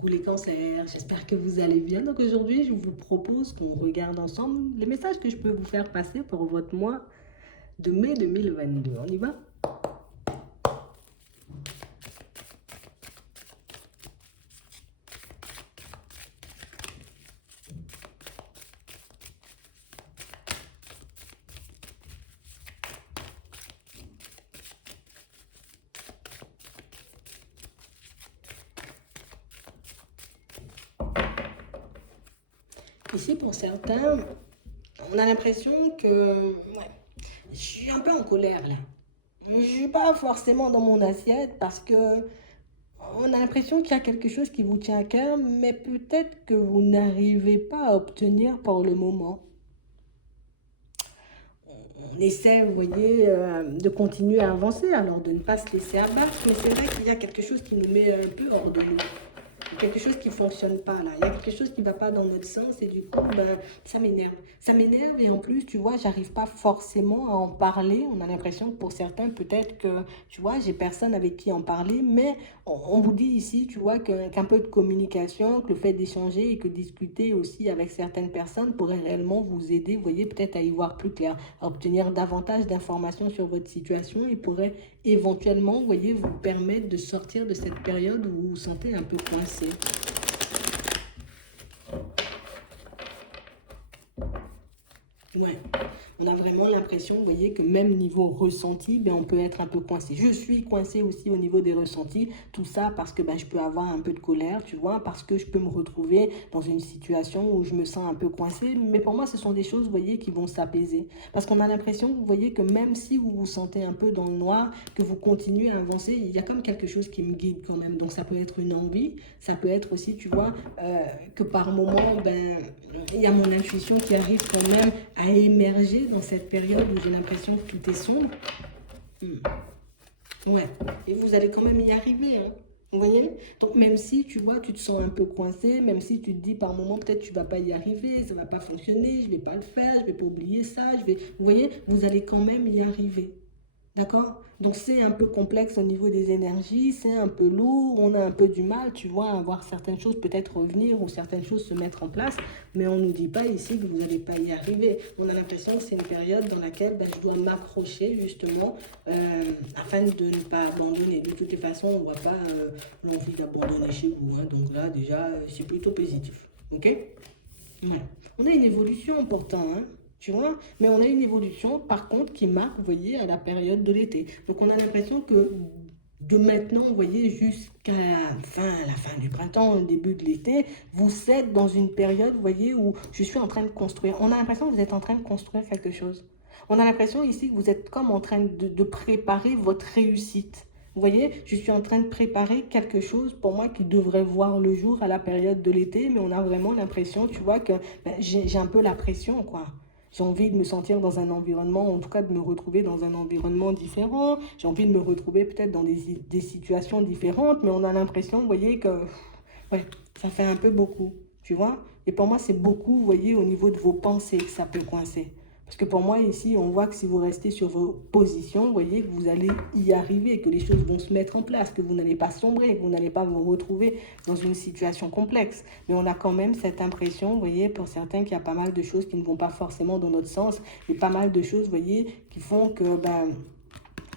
Coucou les cancers, j'espère que vous allez bien. Donc aujourd'hui, je vous propose qu'on regarde ensemble les messages que je peux vous faire passer pour votre mois de mai 2022. On y va? Ici, pour certains, on a l'impression que ouais, je suis un peu en colère là. Je ne suis pas forcément dans mon assiette parce que on a l'impression qu'il y a quelque chose qui vous tient à cœur, mais peut-être que vous n'arrivez pas à obtenir pour le moment. On essaie, vous voyez, de continuer à avancer, alors de ne pas se laisser abattre, mais c'est vrai qu'il y a quelque chose qui nous met un peu hors de nous. Quelque chose qui ne fonctionne pas là. Il y a quelque chose qui ne va pas dans notre sens et du coup, ben, ça m'énerve. Ça m'énerve et en plus, tu vois, j'arrive pas forcément à en parler. On a l'impression que pour certains, peut-être que, tu vois, j'ai personne avec qui en parler, mais on vous dit ici, tu vois, qu'un peu de communication, que le fait d'échanger et que discuter aussi avec certaines personnes pourrait réellement vous aider, vous voyez, peut-être à y voir plus clair, à obtenir davantage d'informations sur votre situation et pourrait éventuellement, vous voyez, vous permettre de sortir de cette période où vous vous sentez un peu coincé. Ouais, on a vraiment l'impression, vous voyez, que même niveau ressenti, ben, on peut être un peu coincé. Je suis coincé aussi au niveau des ressentis, tout ça parce que ben, je peux avoir un peu de colère, tu vois, parce que je peux me retrouver dans une situation où je me sens un peu coincé. Mais pour moi, ce sont des choses, vous voyez, qui vont s'apaiser. Parce qu'on a l'impression, vous voyez, que même si vous vous sentez un peu dans le noir, que vous continuez à avancer, il y a comme quelque chose qui me guide quand même. Donc ça peut être une envie, ça peut être aussi, tu vois, que par moment, ben, il y a mon intuition qui arrive quand même à émerger dans cette période où j'ai l'impression que tout est sombre. Hmm. Ouais, et vous allez quand même y arriver, hein. Vous voyez? Donc même si tu vois, tu te sens un peu coincé, même si tu te dis par moment peut-être tu vas pas y arriver, ça va pas fonctionner, je vais pas le faire, je vais pas oublier ça, vous voyez, vous allez quand même y arriver. D'accord? Donc c'est un peu complexe au niveau des énergies, c'est un peu lourd, on a un peu du mal, tu vois, à voir certaines choses peut-être revenir ou certaines choses se mettre en place, mais on ne nous dit pas ici que vous n'allez pas y arriver. On a l'impression que c'est une période dans laquelle ben, je dois m'accrocher justement afin de ne pas abandonner. De toutes les façons, on ne voit pas l'envie d'abandonner chez vous, hein. Donc là déjà, c'est plutôt positif. Ok? Ouais. On a une évolution pourtant, hein, tu vois, mais on a une évolution par contre qui marque, vous voyez, à la période de l'été. Donc on a l'impression que de maintenant, vous voyez, jusqu'à la fin du printemps, au début de l'été, vous êtes dans une période, vous voyez, où je suis en train de construire. On a l'impression que vous êtes en train de construire quelque chose. On a l'impression ici que vous êtes comme en train de préparer votre réussite. Vous voyez, je suis en train de préparer quelque chose pour moi qui devrait voir le jour à la période de l'été, mais on a vraiment l'impression, tu vois, que ben, j'ai un peu la pression, quoi. J'ai envie de me sentir dans un environnement, en tout cas de me retrouver dans un environnement différent. J'ai envie de me retrouver peut-être dans des situations différentes, mais on a l'impression, vous voyez, que ouais, ça fait un peu beaucoup, tu vois. Et pour moi, c'est beaucoup, vous voyez, au niveau de vos pensées que ça peut coincer. Parce que pour moi, ici, on voit que si vous restez sur vos positions, vous voyez que vous allez y arriver, que les choses vont se mettre en place, que vous n'allez pas sombrer, que vous n'allez pas vous retrouver dans une situation complexe. Mais on a quand même cette impression, vous voyez, pour certains, qu'il y a pas mal de choses qui ne vont pas forcément dans notre sens, et pas mal de choses, vous voyez, qui font que, ben,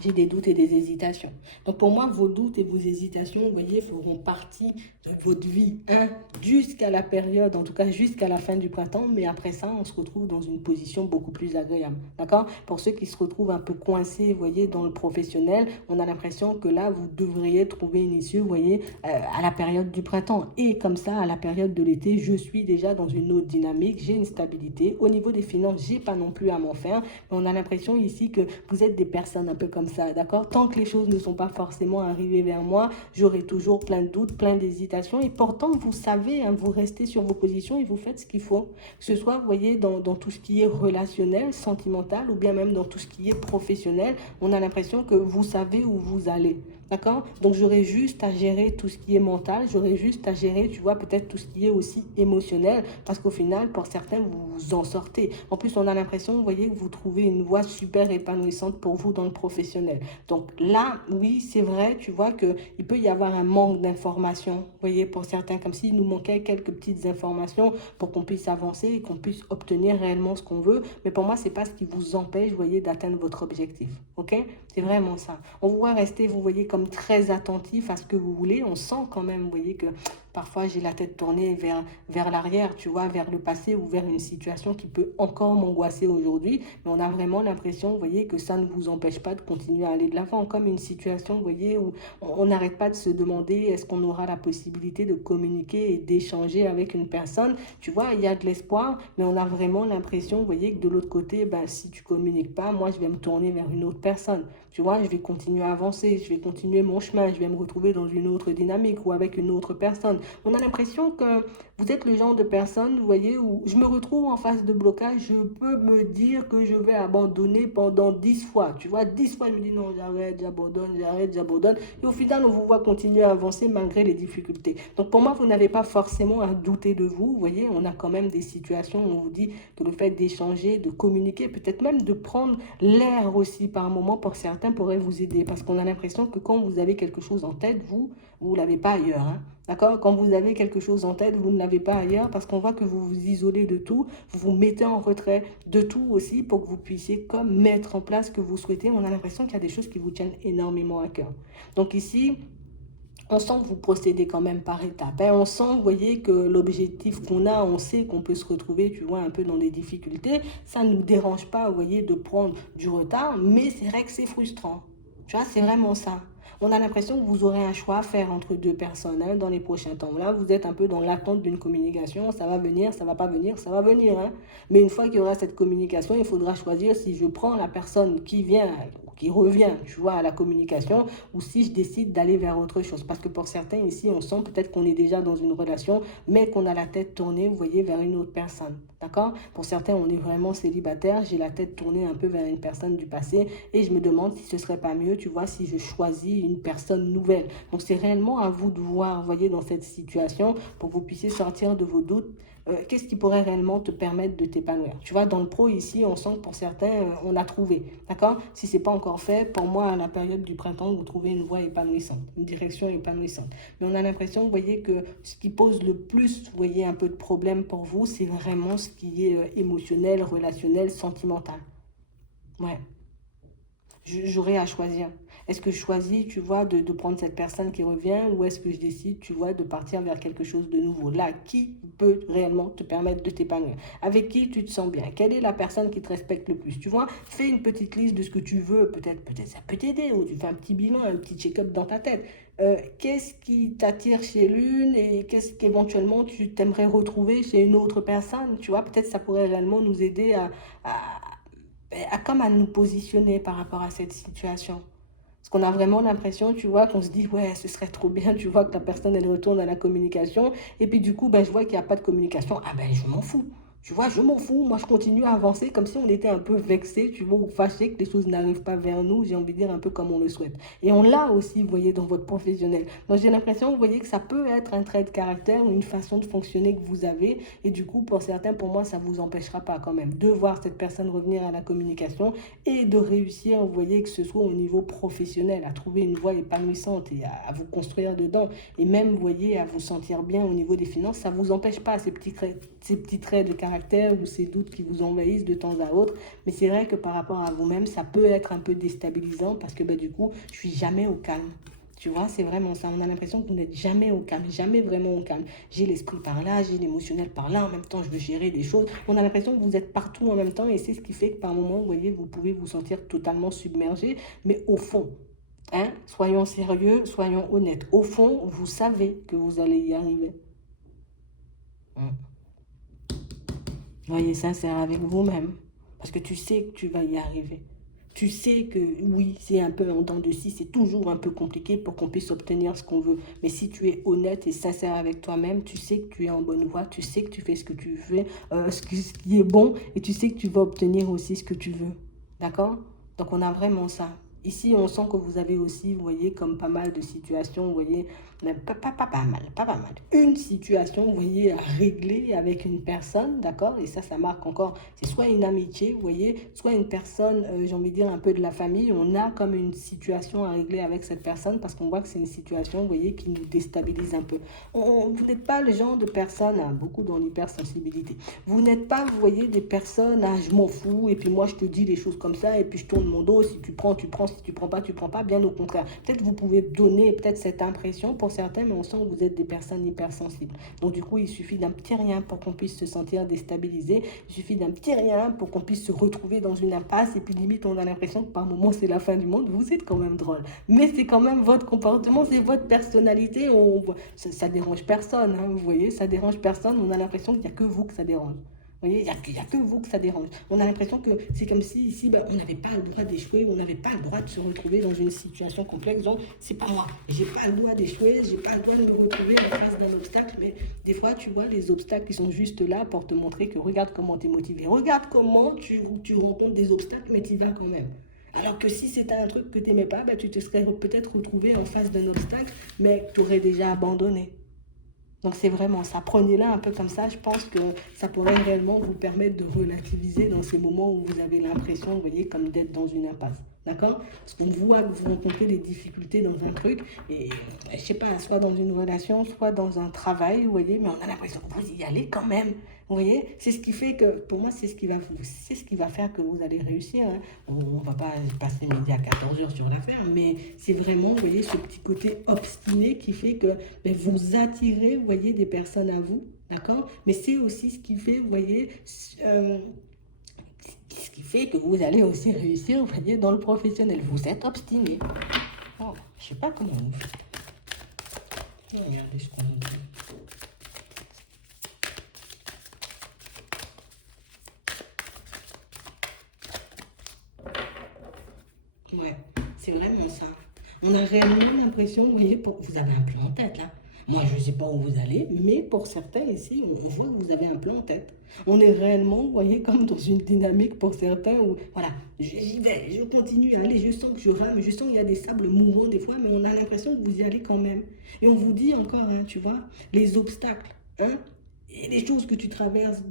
j'ai des doutes et des hésitations. Donc pour moi, vos doutes et vos hésitations, vous voyez, feront partie de votre vie, hein, jusqu'à la période, en tout cas jusqu'à la fin du printemps. Mais après ça, on se retrouve dans une position beaucoup plus agréable. D'accord? Pour ceux qui se retrouvent un peu coincés, vous voyez, dans le professionnel, on a l'impression que là, vous devriez trouver une issue, vous voyez, à la période du printemps. Et comme ça, à la période de l'été, je suis déjà dans une autre dynamique, j'ai une stabilité. Au niveau des finances, j'ai pas non plus à m'en faire. Mais on a l'impression ici que vous êtes des personnes un peu comme ça, d'accord? Tant que les choses ne sont pas forcément arrivées vers moi, j'aurai toujours plein de doutes, plein d'hésitations. Et pourtant, vous savez, hein, vous restez sur vos positions et vous faites ce qu'il faut. Que ce soit, vous voyez, dans tout ce qui est relationnel, sentimental, ou bien même dans tout ce qui est professionnel, on a l'impression que vous savez où vous allez. D'accord? Donc, j'aurais juste à gérer tout ce qui est mental, j'aurais juste à gérer, tu vois, peut-être tout ce qui est aussi émotionnel, parce qu'au final, pour certains, vous vous en sortez. En plus, on a l'impression, vous voyez, que vous trouvez une voie super épanouissante pour vous dans le professionnel. Donc là, oui, c'est vrai, tu vois, qu'il peut y avoir un manque d'informations, vous voyez, pour certains, comme s'il nous manquait quelques petites informations pour qu'on puisse avancer et qu'on puisse obtenir réellement ce qu'on veut. Mais pour moi, c'est pas ce qui vous empêche, vous voyez, d'atteindre votre objectif. OK? C'est vraiment ça. On vous voit rester, vous voyez, comme très attentif à ce que vous voulez. On sent quand même, vous voyez, que parfois j'ai la tête tournée vers l'arrière, tu vois, vers le passé ou vers une situation qui peut encore m'angoisser aujourd'hui. Mais on a vraiment l'impression, vous voyez, que ça ne vous empêche pas de continuer à aller de l'avant. Comme une situation, vous voyez, où on n'arrête pas de se demander est-ce qu'on aura la possibilité de communiquer et d'échanger avec une personne. Tu vois, il y a de l'espoir, mais on a vraiment l'impression, vous voyez, que de l'autre côté, ben, si tu communiques pas, moi, je vais me tourner vers une autre personne. Tu vois, je vais continuer à avancer, je vais continuer mon chemin, je vais me retrouver dans une autre dynamique ou avec une autre personne. On a l'impression que vous êtes le genre de personne, vous voyez, où je me retrouve en phase de blocage, je peux me dire que je vais abandonner pendant 10 fois. Tu vois, 10 fois, je me dis non, j'arrête, j'abandonne, j'arrête, j'abandonne. Et au final, on vous voit continuer à avancer malgré les difficultés. Donc pour moi, vous n'avez pas forcément à douter de vous. Vous voyez, on a quand même des situations où on vous dit que le fait d'échanger, de communiquer, peut-être même de prendre l'air aussi par moment pour certains pourrait vous aider. Parce qu'on a l'impression que quand vous avez quelque chose en tête, vous ne l'avez pas ailleurs. Hein. D'accord? Quand vous avez quelque chose en tête, vous ne l'avez pas ailleurs parce qu'on voit que vous vous isolez de tout, vous vous mettez en retrait de tout aussi pour que vous puissiez comme mettre en place ce que vous souhaitez. On a l'impression qu'il y a des choses qui vous tiennent énormément à cœur. Donc ici, on sent que vous procédez quand même par étapes. Hein. On sent, vous voyez, que l'objectif qu'on a, on sait qu'on peut se retrouver, tu vois, un peu dans des difficultés. Ça ne nous dérange pas, vous voyez, de prendre du retard, mais c'est vrai que c'est frustrant. Tu vois, c'est vraiment ça. On a l'impression que vous aurez un choix à faire entre deux personnes hein, dans les prochains temps. Là, vous êtes un peu dans l'attente d'une communication. Ça va venir, ça va pas venir, ça va venir. Hein. Mais une fois qu'il y aura cette communication, il faudra choisir si je prends la personne qui vient, qui revient, tu vois, à la communication, ou si je décide d'aller vers autre chose. Parce que pour certains ici, on sent peut-être qu'on est déjà dans une relation, mais qu'on a la tête tournée, vous voyez, vers une autre personne. D'accord? Pour certains, on est vraiment célibataire. J'ai la tête tournée un peu vers une personne du passé et je me demande si ce serait pas mieux, tu vois, si je choisis une personne nouvelle. Donc, c'est réellement à vous de voir, vous voyez, dans cette situation pour que vous puissiez sortir de vos doutes. Qu'est-ce qui pourrait réellement te permettre de t'épanouir? Tu vois, dans le pro, ici, on sent que pour certains, on a trouvé. D'accord? Si ce n'est pas encore fait, pour moi, à la période du printemps, vous trouvez une voie épanouissante, une direction épanouissante. Mais on a l'impression, vous voyez, que ce qui pose le plus, vous voyez, un peu de problème pour vous, c'est vraiment ce qui est émotionnel, relationnel, sentimental. Ouais. J'aurais à choisir. Est-ce que je choisis, tu vois, de prendre cette personne qui revient ou est-ce que je décide, tu vois, de partir vers quelque chose de nouveau? Là, qui peut réellement te permettre de t'épanouir? Avec qui tu te sens bien? Quelle est la personne qui te respecte le plus? Tu vois, fais une petite liste de ce que tu veux. Peut-être ça peut t'aider ou tu fais un petit bilan, un petit check-up dans ta tête. Qu'est-ce qui t'attire chez l'une et qu'est-ce qu'éventuellement tu t'aimerais retrouver chez une autre personne? Tu vois, peut-être ça pourrait réellement nous aider à comme à nous positionner par rapport à cette situation. Parce qu'on a vraiment l'impression, tu vois, qu'on se dit, ouais, ce serait trop bien, tu vois, que la personne, elle retourne à la communication. Et puis, du coup, ben, je vois qu'il n'y a pas de communication. Ah ben, je m'en fous. Tu vois, je m'en fous. Moi, je continue à avancer comme si on était un peu vexé, tu vois, ou fâché que les choses n'arrivent pas vers nous. J'ai envie de dire un peu comme on le souhaite. Et on l'a aussi, vous voyez, dans votre professionnel. Donc, j'ai l'impression, vous voyez, que ça peut être un trait de caractère ou une façon de fonctionner que vous avez. Et du coup, pour certains, pour moi, ça ne vous empêchera pas quand même de voir cette personne revenir à la communication et de réussir, vous voyez, que ce soit au niveau professionnel, à trouver une voie épanouissante et à vous construire dedans. Et même, vous voyez, à vous sentir bien au niveau des finances, ça ne vous empêche pas ces petits traits de caractère ou ces doutes qui vous envahissent de temps à autre. Mais c'est vrai que par rapport à vous-même, ça peut être un peu déstabilisant parce que ben, du coup, je suis jamais au calme. Tu vois, c'est vraiment ça. On a l'impression que vous n'êtes jamais au calme, jamais vraiment au calme. J'ai l'esprit par là, j'ai l'émotionnel par là, en même temps, je veux gérer des choses. On a l'impression que vous êtes partout en même temps et c'est ce qui fait que par moments, vous voyez, vous pouvez vous sentir totalement submergé. Mais au fond, hein, soyons sérieux, soyons honnêtes. Au fond, vous savez que vous allez y arriver. Hum. Soyez sincère avec vous-même parce que tu sais que tu vas y arriver. Tu sais que oui, c'est un peu en dents de scie, c'est toujours un peu compliqué pour qu'on puisse obtenir ce qu'on veut. Mais si tu es honnête et sincère avec toi-même, tu sais que tu es en bonne voie, tu sais que tu fais ce que tu veux, ce qui est bon, et tu sais que tu vas obtenir aussi ce que tu veux. D'accord? Donc on a vraiment ça. Ici, on sent que vous avez aussi, vous voyez, comme pas mal de situations, vous voyez, mais pas pas mal. Une situation, vous voyez, à régler avec une personne, d'accord? Et ça marque encore, c'est soit une amitié, vous voyez, soit une personne, j'ai envie de dire, un peu de la famille. On a comme une situation à régler avec cette personne parce qu'on voit que c'est une situation, vous voyez, qui nous déstabilise un peu. Vous n'êtes pas le genre de personne, hein, beaucoup dans l'hypersensibilité. Vous n'êtes pas, vous voyez, des personnes, ah, je m'en fous, et puis moi je te dis des choses comme ça, et puis je tourne mon dos, si tu prends, tu prends, si tu prends pas, tu prends pas, bien au contraire. Peut-être vous pouvez donner peut-être cette impression pour certains, mais on sent que vous êtes des personnes hypersensibles. Donc du coup, il suffit d'un petit rien pour qu'on puisse se sentir déstabilisé, il suffit d'un petit rien pour qu'on puisse se retrouver dans une impasse, et puis limite on a l'impression que par moment c'est la fin du monde. Vous êtes quand même drôle, mais c'est quand même votre comportement, c'est votre personnalité, ça dérange personne, hein, vous voyez, ça dérange personne, on a l'impression qu'il n'y a que vous que ça dérange. Vous voyez, il n'y a que vous que ça dérange. On a l'impression que c'est comme si ici, ben, on n'avait pas le droit d'échouer, on n'avait pas le droit de se retrouver dans une situation complexe. Donc, c'est pas moi. J'ai pas le droit d'échouer, j'ai pas le droit de me retrouver en face d'un obstacle. Mais des fois, tu vois, les obstacles qui sont juste là pour te montrer que regarde comment tu es motivé. Regarde comment tu rencontres des obstacles, mais tu y vas quand même. Alors que si c'était un truc que tu n'aimais pas, ben, tu te serais peut-être retrouvé en face d'un obstacle, mais tu aurais déjà abandonné. Donc c'est vraiment ça. Prenez-la un peu comme ça. Je pense que ça pourrait réellement vous permettre de relativiser dans ces moments où vous avez l'impression, vous voyez, comme d'être dans une impasse. D'accord? Parce qu'on voit que vous rencontrez des difficultés dans un truc, et je sais pas, soit dans une relation, soit dans un travail, vous voyez, mais on a l'impression que vous y allez quand même. Vous voyez, c'est ce qui fait que, pour moi, c'est ce qui va faire que vous allez réussir. Hein. On ne va pas passer midi à 14 heures sur l'affaire, mais c'est vraiment, vous voyez, ce petit côté obstiné qui fait que ben, vous attirez, vous voyez, des personnes à vous, d'accord? Mais c'est aussi ce qui fait, vous voyez, ce qui fait que vous allez aussi réussir, vous voyez, dans le professionnel. Vous êtes obstiné. Oh, je ne sais pas comment vous faites. Regardez ce qu'on dit. Ouais, c'est vraiment ça. On a réellement l'impression, vous voyez, vous avez un plan en tête là. Moi, je ne sais pas où vous allez, mais pour certains ici, on voit que vous avez un plan en tête. On est réellement, vous voyez, comme dans une dynamique pour certains où, voilà, j'y vais, je continue à aller, je sens que je rame, je sens qu'il y a des sables mouvants des fois, mais on a l'impression que vous y allez quand même. Et on vous dit encore, hein, tu vois, les obstacles, hein, et les choses que tu traverses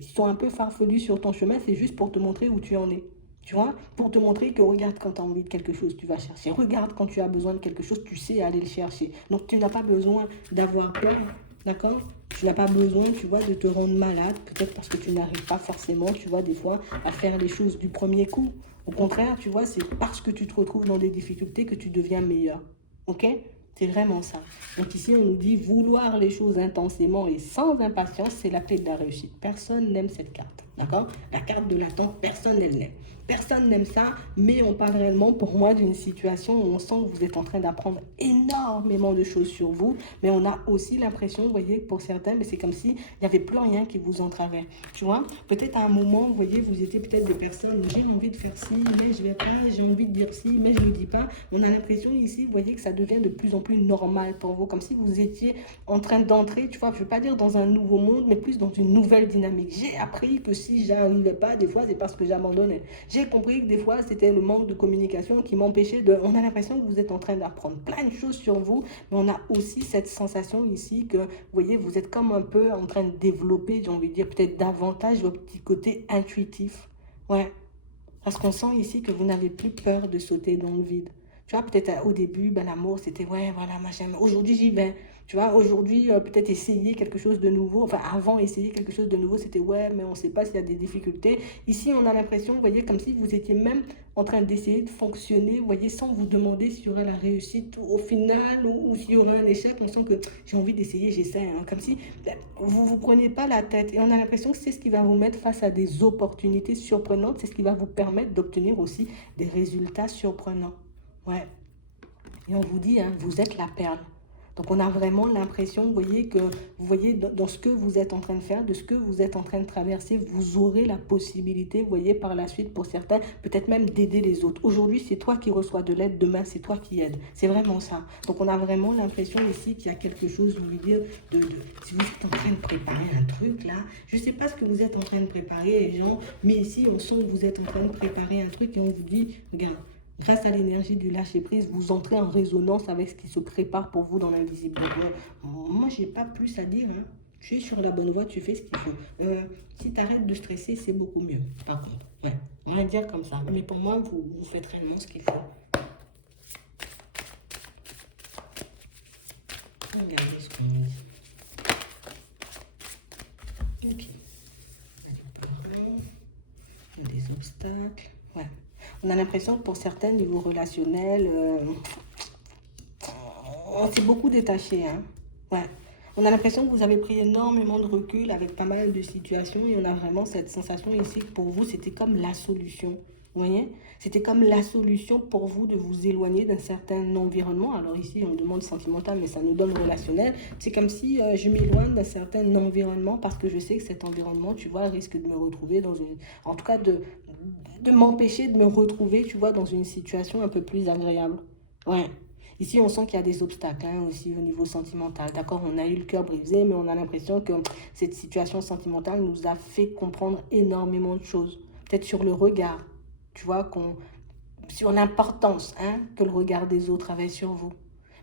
qui sont un peu farfelues sur ton chemin, c'est juste pour te montrer où tu en es. Tu vois, pour te montrer que regarde quand tu as envie de quelque chose, tu vas chercher. Regarde quand tu as besoin de quelque chose, tu sais aller le chercher. Donc tu n'as pas besoin d'avoir peur, d'accord? Tu n'as pas besoin, tu vois, de te rendre malade, peut-être parce que tu n'arrives pas forcément, tu vois, des fois, à faire les choses du premier coup. Au contraire, tu vois, c'est parce que tu te retrouves dans des difficultés que tu deviens meilleur. Ok? C'est vraiment ça. Donc ici, on nous dit vouloir les choses intensément et sans impatience, c'est la clé de la réussite. Personne n'aime cette carte. D'accord? La carte de l'attente, personne n'aime. Personne n'aime ça, mais on parle réellement pour moi d'une situation où on sent que vous êtes en train d'apprendre énormément de choses sur vous, mais on a aussi l'impression, vous voyez, pour certains, mais c'est comme s'il n'y avait plus rien qui vous entravait. Tu vois? Peut-être à un moment, vous voyez, vous étiez peut-être des personnes, j'ai envie de faire ci, mais je ne vais pas, j'ai envie de dire ci, mais je ne le dis pas. On a l'impression ici, vous voyez, que ça devient de plus en plus normal pour vous, comme si vous étiez en train d'entrer, tu vois, je ne veux pas dire dans un nouveau monde, mais plus dans une nouvelle dynamique. J'ai appris que si j'arrivais pas, des fois, c'est parce que j'abandonnais. J'ai compris que des fois, c'était le manque de communication qui m'empêchait de... On a l'impression que vous êtes en train d'apprendre plein de choses sur vous, mais on a aussi cette sensation ici que, vous voyez, vous êtes comme un peu en train de développer, j'ai envie de dire, peut-être davantage votre petit côté intuitif. Ouais, parce qu'on sent ici que vous n'avez plus peur de sauter dans le vide. Tu vois, peut-être au début, ben, l'amour, c'était, ouais, voilà, machin. Aujourd'hui, j'y vais. Tu vois, aujourd'hui, peut-être essayer quelque chose de nouveau. Enfin, avant, essayer quelque chose de nouveau, c'était, ouais, mais on ne sait pas s'il y a des difficultés. Ici, on a l'impression, vous voyez, comme si vous étiez même en train d'essayer de fonctionner, vous voyez, sans vous demander s'il y aura la réussite au final ou s'il y aura un échec. On sent que j'ai envie d'essayer, j'essaie. Hein, comme si ben, vous ne vous prenez pas la tête. Et on a l'impression que c'est ce qui va vous mettre face à des opportunités surprenantes. C'est ce qui va vous permettre d'obtenir aussi des résultats surprenants. Ouais. Et on vous dit, hein, vous êtes la perle. Donc on a vraiment l'impression, vous voyez, que vous voyez dans ce que vous êtes en train de faire, de ce que vous êtes en train de traverser, vous aurez la possibilité, vous voyez, par la suite, pour certains, peut-être même d'aider les autres. Aujourd'hui, c'est toi qui reçois de l'aide, demain, c'est toi qui aides. C'est vraiment ça. Donc on a vraiment l'impression ici qu'il y a quelque chose, je veux dire, si vous êtes en train de préparer un truc là, je ne sais pas ce que vous êtes en train de préparer, les gens, mais ici, on sent que vous êtes en train de préparer un truc et on vous dit, regarde, Grâce à l'énergie du lâcher-prise, vous entrez en résonance avec ce qui se prépare pour vous dans l'invisible. Moi, je n'ai pas plus à dire. Hein. Tu es sur la bonne voie, tu fais ce qu'il faut. Si tu arrêtes de stresser, c'est beaucoup mieux, par contre. Ouais, on va dire comme ça. Mais pour moi, vous faites réellement ce qu'il faut. Regardez ce qu'on dit. Ok. Des obstacles. Ouais. On a l'impression que pour certains niveaux relationnels, on s'est beaucoup détaché. Hein. Ouais. On a l'impression que vous avez pris énormément de recul avec pas mal de situations et on a vraiment cette sensation ici que pour vous, c'était comme la solution. Vous voyez? C'était comme la solution pour vous de vous éloigner d'un certain environnement. Alors ici, on demande sentimental, mais ça nous donne relationnel. C'est comme si je m'éloigne d'un certain environnement parce que je sais que cet environnement, tu vois, risque de me retrouver dans une... En tout cas, de m'empêcher de me retrouver, tu vois, dans une situation un peu plus agréable. Ouais. Ici, on sent qu'il y a des obstacles hein, aussi au niveau sentimental. D'accord, on a eu le cœur brisé, mais on a l'impression que cette situation sentimentale nous a fait comprendre énormément de choses. Peut-être sur le regard, tu vois, sur l'importance hein, que le regard des autres avait sur vous.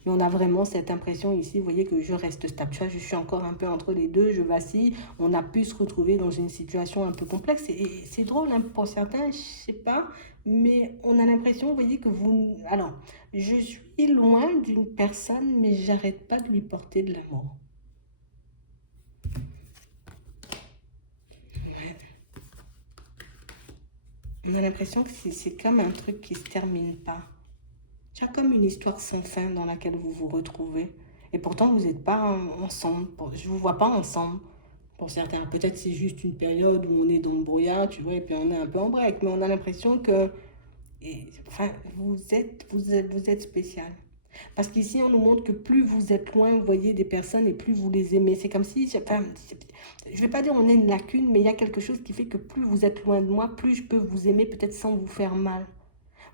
Mais on a vraiment cette impression ici, vous voyez que je reste stable. Tu vois, je suis encore un peu entre les deux, je vacille. On a pu se retrouver dans une situation un peu complexe. Et c'est drôle hein, pour certains, je sais pas. Mais on a l'impression, vous voyez, que vous... Alors, je suis loin d'une personne, mais j'arrête pas de lui porter de l'amour. Ouais. On a l'impression que c'est comme un truc qui se termine pas. Tu as comme une histoire sans fin dans laquelle vous vous retrouvez. Et pourtant, vous n'êtes pas ensemble. Je ne vous vois pas ensemble. Pour certains, peut-être c'est juste une période où on est dans le brouillard, tu vois, et puis on est un peu en break. Mais on a l'impression que enfin, vous êtes spécial. Parce qu'ici, on nous montre que plus vous êtes loin, vous voyez, des personnes et plus vous les aimez. C'est comme si, enfin, je ne vais pas dire on a une lacune, mais il y a quelque chose qui fait que plus vous êtes loin de moi, plus je peux vous aimer, peut-être sans vous faire mal.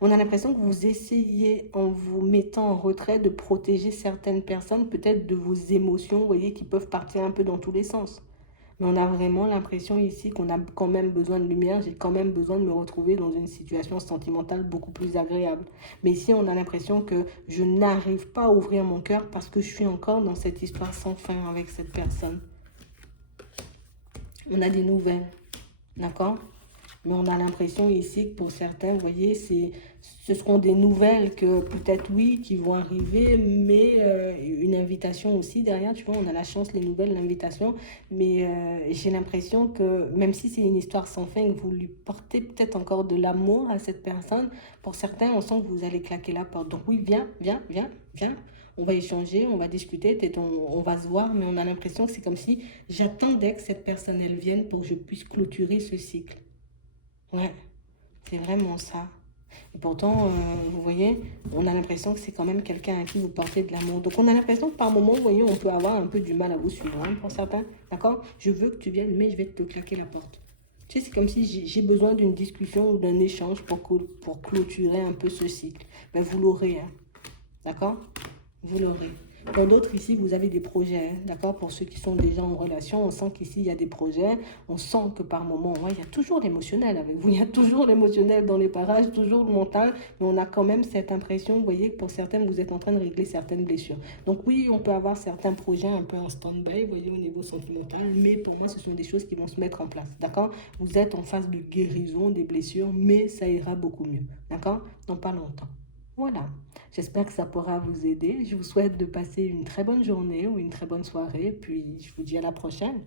On a l'impression que vous essayez, en vous mettant en retrait, de protéger certaines personnes, peut-être de vos émotions, vous voyez, qui peuvent partir un peu dans tous les sens. Mais on a vraiment l'impression ici qu'on a quand même besoin de lumière. J'ai quand même besoin de me retrouver dans une situation sentimentale beaucoup plus agréable. Mais ici, on a l'impression que je n'arrive pas à ouvrir mon cœur parce que je suis encore dans cette histoire sans fin avec cette personne. On a des nouvelles, d'accord ? Mais on a l'impression ici que pour certains, vous voyez, ce seront des nouvelles que peut-être oui, qui vont arriver, mais une invitation aussi derrière, tu vois, on a la chance, les nouvelles, l'invitation, mais j'ai l'impression que même si c'est une histoire sans fin, que vous lui portez peut-être encore de l'amour à cette personne, pour certains, on sent que vous allez claquer la porte. Donc oui, viens, viens, viens, viens. On va échanger, on va discuter, peut-être on va se voir, mais on a l'impression que c'est comme si j'attendais que cette personne, elle vienne pour que je puisse clôturer ce cycle. Ouais, c'est vraiment ça. Et pourtant, vous voyez, on a l'impression que c'est quand même quelqu'un à qui vous portez de l'amour. Donc, on a l'impression que par moment, vous voyez, on peut avoir un peu du mal à vous suivre, hein, pour certains. D'accord? Je veux que tu viennes, mais je vais te claquer la porte. Tu sais, c'est comme si j'ai besoin d'une discussion ou d'un échange pour clôturer un peu ce cycle. Ben, vous l'aurez, hein. D'accord? Vous l'aurez. Dans d'autres, ici, vous avez des projets, hein, d'accord? Pour ceux qui sont déjà en relation, on sent qu'ici, il y a des projets. On sent que par moment, ouais, il y a toujours l'émotionnel avec vous. Il y a toujours l'émotionnel dans les parages, toujours le mental. Mais on a quand même cette impression, vous voyez, que pour certaines, vous êtes en train de régler certaines blessures. Donc oui, on peut avoir certains projets un peu en stand-by, vous voyez, au niveau sentimental. Mais pour moi, ce sont des choses qui vont se mettre en place, d'accord? Vous êtes en phase de guérison des blessures, mais ça ira beaucoup mieux, d'accord? Dans pas longtemps. Voilà, j'espère que ça pourra vous aider. Je vous souhaite de passer une très bonne journée ou une très bonne soirée, puis je vous dis à la prochaine.